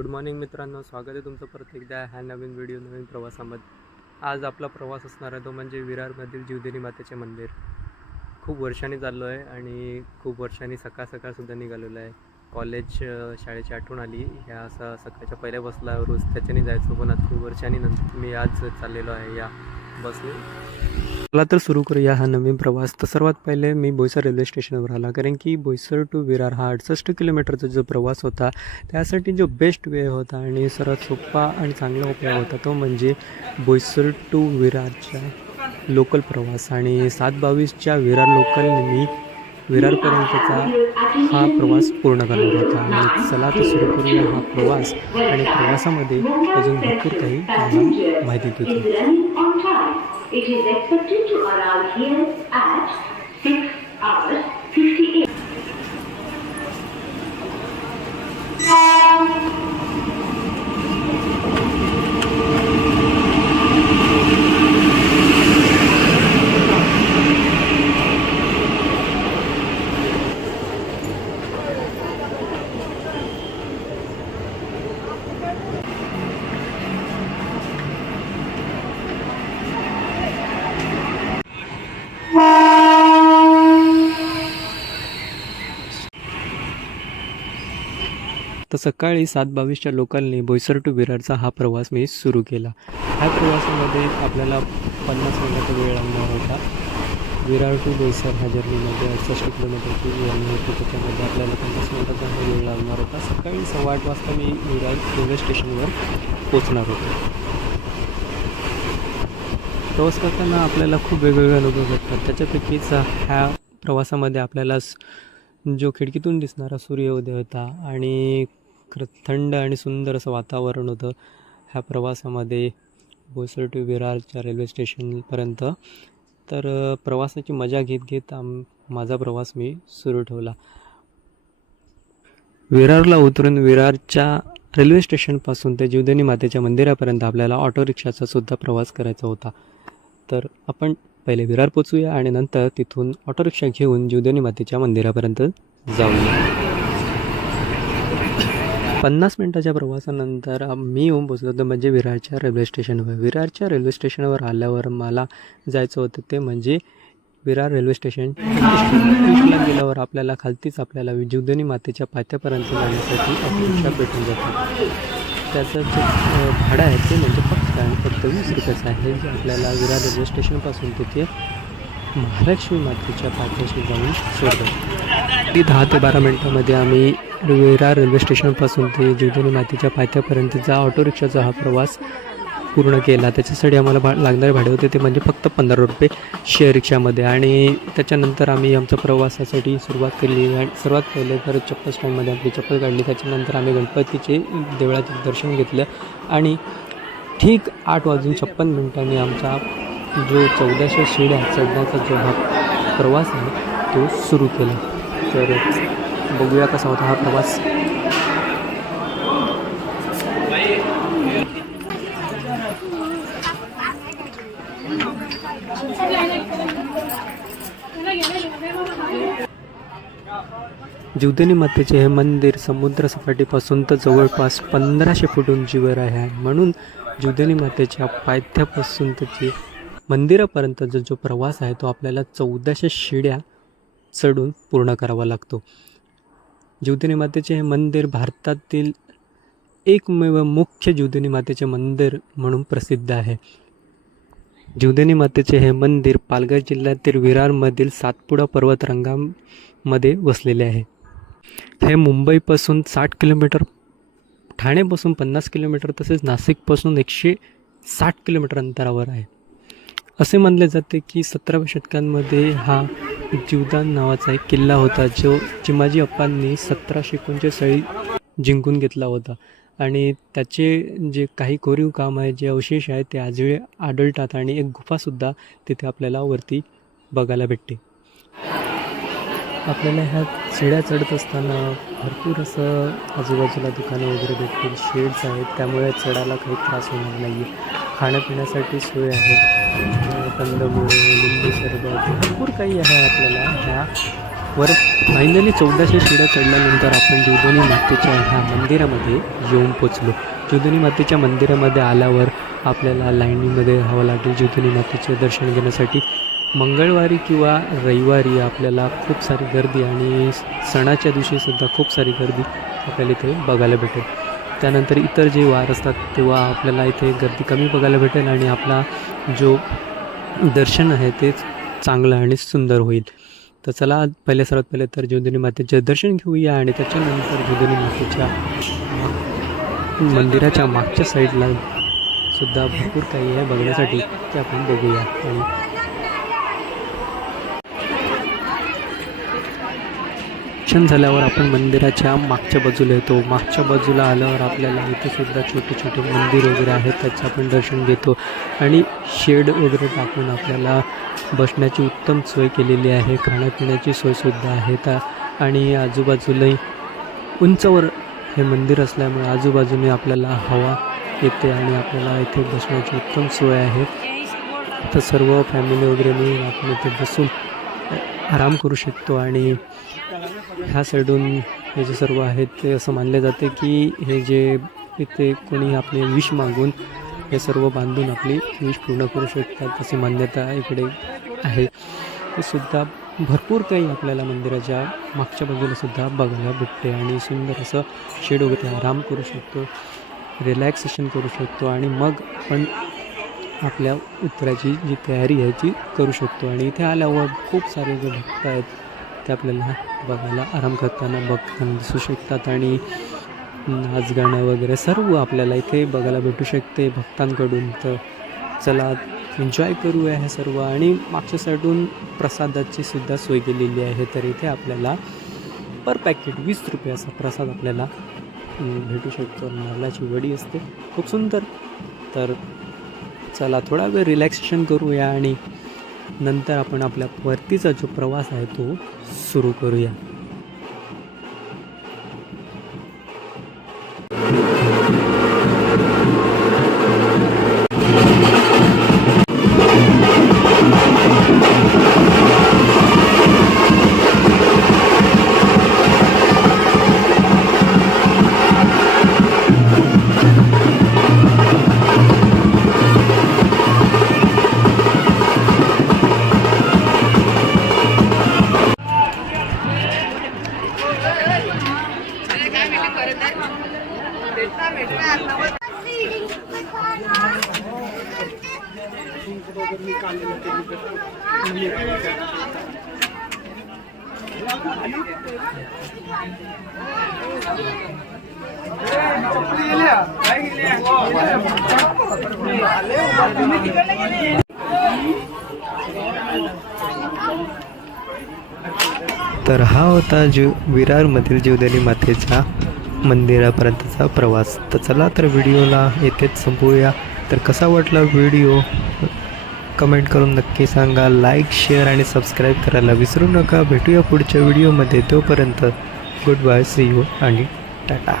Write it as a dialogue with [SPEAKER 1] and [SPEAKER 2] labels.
[SPEAKER 1] Good morning मित्रांनो स्वागत आहे तुमचं परत एकदा ह्या नवीन व्हिडिओ नवीन प्रवासामध्ये. आज आपला प्रवास असणार आहे तो म्हणजे विरारमधील जीवदेवी मातेचे मंदिर. खूप वर्षांनी चाललो आहे आणि खूप वर्षांनी सकाळ सकाळसुद्धा निघालेलो आहे. कॉलेज शाळेची आठवण आली. ह्या असं सकाळच्या पहिल्या बसला रोज त्याच्याने जायचो. पण आता खूप वर्षांनी नंतर मी आज चाललेलो आहे या बसने. चला तर सुरू करूया हा नवीन प्रवास. तर सर्वात पहिले मी बोईसर रेल्वे स्टेशनवर आला कारण की बोईसर टू विरार हा अडसष्ट किलोमीटरचा जो प्रवास होता त्यासाठी जो बेस्ट वे होता आणि सर्वात सोपा आणि चांगला उपाय होता तो म्हणजे बोईसर टू विरारच्या लोकल प्रवास. आणि सात बावीसच्या विरार लोकलने मी विरारपर्यंतचा हा प्रवास पूर्ण करणार होता. आणि चला तर सुरू करूया हा प्रवास आणि प्रवासामध्ये अजून भरपूर काही माहिती देतो.
[SPEAKER 2] It is expected to arrive here at 6 hours 58.
[SPEAKER 1] तर सकाळी सात बावीसच्या लोकलने बोईसर टू विरारचा हा प्रवास मी सुरू केला. ह्या प्रवासामध्ये आपल्याला पन्नास मिनिटाचा वेळ लागणार होता. विरार टू बोईसर हा जर्नीमध्ये अडसष्ट किलोमीटरची जर्नी म्हणजे होती त्याच्यामध्ये आपल्याला पन्नास मिनिटाचा हा वेळ लागणार होता. सकाळी सव्वा आठ वाजता मी विरार रेल्वे स्टेशनवर पोचणार होतो. प्रवास करताना आपल्याला खूप वेगवेगळे अनुभव भेटतात. त्याच्यापैकीच ह्या प्रवासामध्ये आपल्याला जो खिडकीतून दिसणारा सूर्योदय होता आणि खरं थंड आणि सुंदर असं वातावरण होतं. ह्या प्रवासामध्ये बोईसर टू विरारच्या रेल्वे स्टेशनपर्यंत. तर प्रवासाची मजा घेत घेत आम माझा प्रवास मी सुरू ठेवला. विरारला उतरून विरारच्या रेल्वे स्टेशनपासून ते जीवदनी मातेच्या मंदिरापर्यंत आपल्याला ऑटो रिक्षाचा सुद्धा प्रवास करायचा होता. तर आपण पहिले विरार पोचूया आणि नंतर तिथून ऑटो रिक्षा घेऊन जीवदनी मातेच्या मंदिरापर्यंत जाऊया. पन्नास मिनटाच्या प्रवासानंतर मी येऊन पोचलो होतो म्हणजे विरारच्या रेल्वे स्टेशनवर. विरारच्या रेल्वे स्टेशनवर आल्यावर मला जायचं होतं ते म्हणजे विरार रेल्वे स्टेशन. ला गेल्यावर आपल्याला खालतीच आपल्याला जीवधनी मातेच्या पात्यापर्यंत जाण्यासाठी ऑटो रिक्षा भेटून जातात त्याचं जे भाडं आहे ते म्हणजे फक्त आणि फक्त वीस रुपयाचं आहे. जे आपल्याला विरार रेल्वे स्टेशनपासून तिथे महालक्ष्मी मातेच्या पात्याशी जाऊन सोडतं ती दहा ते बारा मिनटामध्ये आम्ही विरार रेल्वे स्टेशनपासून ते जीवदेवी नातीच्या पायथ्यापर्यंतचा ऑटो रिक्षाचा हा प्रवास पूर्ण केला. त्याच्यासाठी आम्हाला भा लागणारे भाडे होते ते म्हणजे फक्त पंधरा रुपये शेअर रिक्षामध्ये. आणि त्याच्यानंतर आम्ही आमच्या प्रवासासाठी सुरुवात केली आणि सर्वात पहिले तर चप्पल स्टँडमध्ये आपली चप्पल काढली. त्याच्यानंतर आम्ही गणपतीचे देवळाचे दर्शन घेतलं आणि ठीक आठ वाजून छप्पन मिनिटांनी आमचा जो चौदाशे शिड्या चढण्याचा जो हा प्रवास आहे तो सुरू केला. तर बघूया कसा होता हा प्रवास. जीवदेवी मातेचे हे मंदिर समुद्र सपाटीपासून तर जवळपास पंधराशे फूट उंचीवर आहे. म्हणून जीवदेवी मातेच्या पायथ्यापासून त्याची मंदिरापर्यंतचा जो प्रवास आहे तो आपल्याला चौदाशे शिड्या चढून पूर्ण करावा लागतो. जीवदेवी मातेचे हे मंदिर भारतातील एकमेव मुख्य जीवदेवी मातेचे मंदिर म्हणून प्रसिद्ध आहे. जीवदेवी मातेचे हे मंदिर पालघर जिल्ह्यातील विरारमधील सातपुडा पर्वतरंगामध्ये वसलेले आहे. हे मुंबईपासून साठ किलोमीटर ठाणेपासून पन्नास किलोमीटर तसेच नाशिकपासून एकशे साठ किलोमीटर अंतरावर आहे. असे मानले जाते की सतराव्या शतकांमध्ये हा जीवदान नावाचा एक किल्ला होता जो चिमाजी अप्पांनी सतराशे एकोणचाळीस जिंकून घेतला होता. आणि त्याचे जे काही कोरीव काम आहे जे अवशेष आहे ते आजवे आढळतात आणि एक गुफासुद्धा तिथे आपल्याला वरती बघायला भेटते. आपल्याला ह्या शिड्या चढत असताना भरपूर असं आजूबाजूला दुकानं वगैरे भेटतील शेड्स आहेत त्यामुळे चढायला काही त्रास होणार नाही आहे खाण्यापिण्यासाठी सोय आहे. कंदमुळे लिंबू सरबत भरपूर काही आहे आपल्याला. ह्या वर फायनली चौदाशे शिड्या चढल्यानंतर आपण जीवदानी मातेच्या ह्या मंदिरामध्ये येऊन पोचलो. जीवदानी मातेच्या मंदिरामध्ये आल्यावर आपल्याला लाईनीमध्ये राहावं लागेल जीवदानी मातेचे दर्शन घेण्यासाठी. मंगळवारी किंवा रविवारी आपल्याला खूप सारी गर्दी आणि सणाच्या दिवशीसुद्धा खूप सारी गर्दी आपल्याला इथे बघायला भेटेल. त्यानंतर इतर जे वार असतात तेव्हा आपल्याला इथे गर्दी कमी बघायला भेटेल आणि आपला जो दर्शन आहे ते चांगलं आणि सुंदर होईल. तर चला पहिले सर्वात पहिले तर ज्योतिनी मातेचे दर्शन घेऊया आणि त्याच्यानंतर ज्योतिनी मातेच्या मंदिराच्या मागच्या साईडला सुद्धा भरपूर काही आहे बघण्यासाठी ते आपण बघूया. आणि दर्शन झाल्यावर आपण मंदिराच्या मागच्या बाजूला येतो. मागच्या बाजूला आल्यावर आपल्याला इथे सुद्धा छोटे छोटे मंदिर वगैरे आहेत. त्याचं आपण दर्शन घेतो. आणि शेड वगैरे टाकून आपल्याला बसण्याची उत्तम सोय केलेली आहे. खाण्यापिण्याची सोयसुद्धा आहे. त्या आणि आजूबाजूलाही उंचावर हे मंदिर असल्यामुळे आजूबाजूने आपल्याला हवा येते आणि आपल्याला इथे बसण्याची उत्तम सोय आहे. तर सर्व फॅमिली वगैरे मिळून आपण इथे बसून आराम करू शकतो आणि ह्या साईडून हे जे सर्व आहेत ते असं मानले जाते की हे जे इथे कोणी आपले विष मागून हे सर्व बांधून आपली विष पूर्ण करू शकतात अशी मान्यता इकडे आहे. ते सुद्धा भरपूर काही आपल्याला मंदिराच्या मागच्या बाजूला सुद्धा बघायला भेटते आणि सुंदर असं शेड वगैरे आराम करू शकतो रिलॅक्सेशन करू शकतो आणि मग आपण आपल्या उत्तराची जी तयारी आहे ती करू शकतो. आणि इथे आल्यावर खूप सारे जे भक्त आहेत ते आपल्याला बघायला आराम करताना बघताना दिसू शकतात. आणि नाच गाणं वगैरे सर्व आपल्याला इथे बघायला भेटू शकते भक्तांकडून. तर चला एन्जॉय करूया हे सर्व. आणि मागच्या साईडून प्रसादाची सुद्धा सोय केलेली आहे. तर इथे आपल्याला पर पॅकेट वीस रुपये असा प्रसाद आपल्याला भेटू शकतो. नारळाची वडी असते. खूप सुंदर. तर चला थोडा वेळ रिलॅक्सेशन करूया आणि नंतर आपण आपल्या परतीचा जो प्रवास आहे तो सुरू करूया. तर हा होता जीव विरारमधील जीवदेवी मातेचा मंदिरापर्यंतचा प्रवास तर चला तर व्हिडिओला येथेच संपवूया तर कसा वाटला व्हिडिओ? कमेंट करून नक्की सांगा. लाईक शेअर आणि सबस्क्राईब करायला विसरू नका. भेटूया पुढच्या व्हिडिओमध्ये. तोपर्यंत गुड बाय सी यू आणि टाटा.